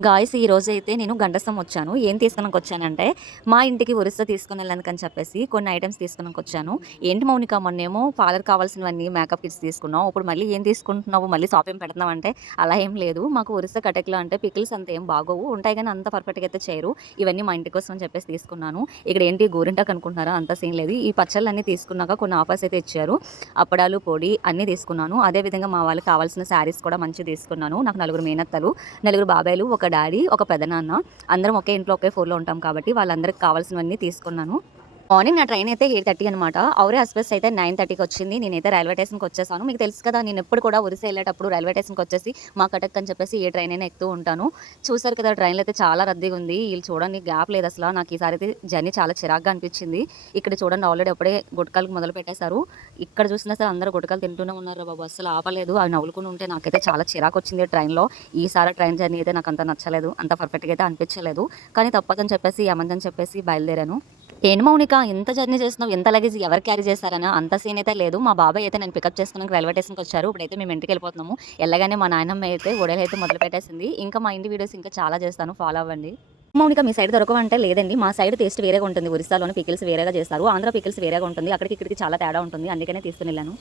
Guys ఈ రోజైతే నేను గండసం వచ్చాను. ఏం తీసుకొనకొచ్చానంటే, మా ఇంటికి ఒరిస్సా తీసుకొనెళ్ళడానికని చెప్పేసి కొన్ని ఐటెమ్స్ తీసుకొనకొచ్చాను. "ఏంటి మౌనిక మొన్నేమో పార్లర్‌కి కావాల్సినవన్నీ మేకప్ కిట్స్ తీసుకున్నావు. ఇప్పుడు మళ్ళీ ఏం తీసుకుంటున్నావు? మళ్ళీ షాపింగ్ పెడుతున్నావు" అంటే, "అలా ఏం లేదు. మాకు ఒరిస్సా కటక్‌లో అంటే పికిల్స్ అంత ఏం బాగోవు. ఉంటాయి గానీ అంత పర్ఫెక్ట్‌గా అయితే చేయరు. ఇవన్నీ మా ఇంటి కోసం అని చెప్పేసి తీసుకున్నాను. ఇక్కడ ఏంటి గోరింటాకు అనుకుంటున్నారా? అంత సీన్ లేదు. ఈ పచ్చళ్ళన్నీ తీసుకున్నాక కొన్ని ఆఫర్స్ అయితే ఇచ్చారు. అప్పడాలు, పొడి అన్నీ తీసుకున్నాను. అదే విధంగా మా వాళ్ళకి కావాల్సిన శారీస్ కూడా మంచివి తీసుకున్నాను. నాకు నలుగురు మేనత్తలు, నలుగురు బాబాయిలు, ఒక డాడీ, ఒక పెదనాన్న. అందరం ఒకే ఇంట్లో ఒకే ఫ్లోర్‌లో ఉంటాం కాబట్టి వాళ్ళందరికి కావాల్సినవన్నీ తీసుకున్నాను. మార్నింగ్ నా ట్రైన్ అయితే 8:30 అనమాట. ఔరే ఎక్స్‌ప్రెస్ అయితే 9:30కి వచ్చింది. నేనైతే రైల్వే స్టేషన్‌కి వచ్చేసాను. మీకు తెలుసు కదా! నేనెప్పుడు కూడా ఒరిస్సా ఎళ్ళేటప్పుడు రైల్వే స్టేషన్‌కి వచ్చేసి మా కటక్ అని చెప్పేసి ఏ ట్రైన్ అయినా ఎక్కుతూ ఉంటాను. చూసారు కదా! ట్రైన్‌లో అయితే చాలా రద్దీగా ఉంది. ఈళ్ళు చూడండి గ్యాప్ లేదసల. నాకు ఈసారి అయితే జర్నీ చాలా చిరాకుగా అనిపించింది. ఇక్కడ చూడండి ఆల్రెడీ అప్పుడే గుటకాలకి మొదలుపెట్టేశారు. ఇక్కడ చూసినా సరే అందరూ గుటకాలు తింటూనే ఉన్నారు బాబు. అస్సలు ఆపలేదు. అవి నవ్వులుకుంటూ ఉంటే నాకైతే చాలా చిరాకొచ్చింది ట్రైన్‌లో. ఈసారి ట్రైన్ జర్నీ అయితే నాకంత నచ్చలేదు. అంత పర్ఫెక్ట్‌గా అయితే అనిపించలేదు. కానీ తప్పదని చెప్పేసి, ఏమందని చెప్పేసి బయలుదేరాను. "ఏంటి మౌనిక ఇంత జర్నీ చేస్తున్నావు? ఇంత లగేజ్ ఎవరు క్యారీ చేశారనా?" అంత సీన్ అయితే లేదు. మా బాబాయ్ అయితే నన్ను పికప్ చేసుకోవడానికి రైల్వే స్టేషన్‌కొచ్చారు. ఇప్పుడైతే మేము ఇంటికెళ్ళిపోతున్నాము. ఎళ్ళగానే మా నాయనమ్మ అయితే వడియాలైతే మొదలుపెట్టేసింది. ఇంకా మా ఇంటి వీడియోస్ ఇంకా చాలా చేస్తాను. ఫాలో అవ్వండి. మౌనిక మీ సైడ్ దొరకవంటే లేదండి. మా సైడ్ టేస్ట్ వేరేగా ఉంటుంది. ఒరిస్సాలోని పికిల్స్ వేరేగా చేస్తారు. ఆంధ్ర పికిల్స్ వేరేగా ఉంటుంది. అక్కడికి ఇక్కడికి చాలా తేడా ఉంటుంది. అందుకనే తీసుకొనెళ్ళాను.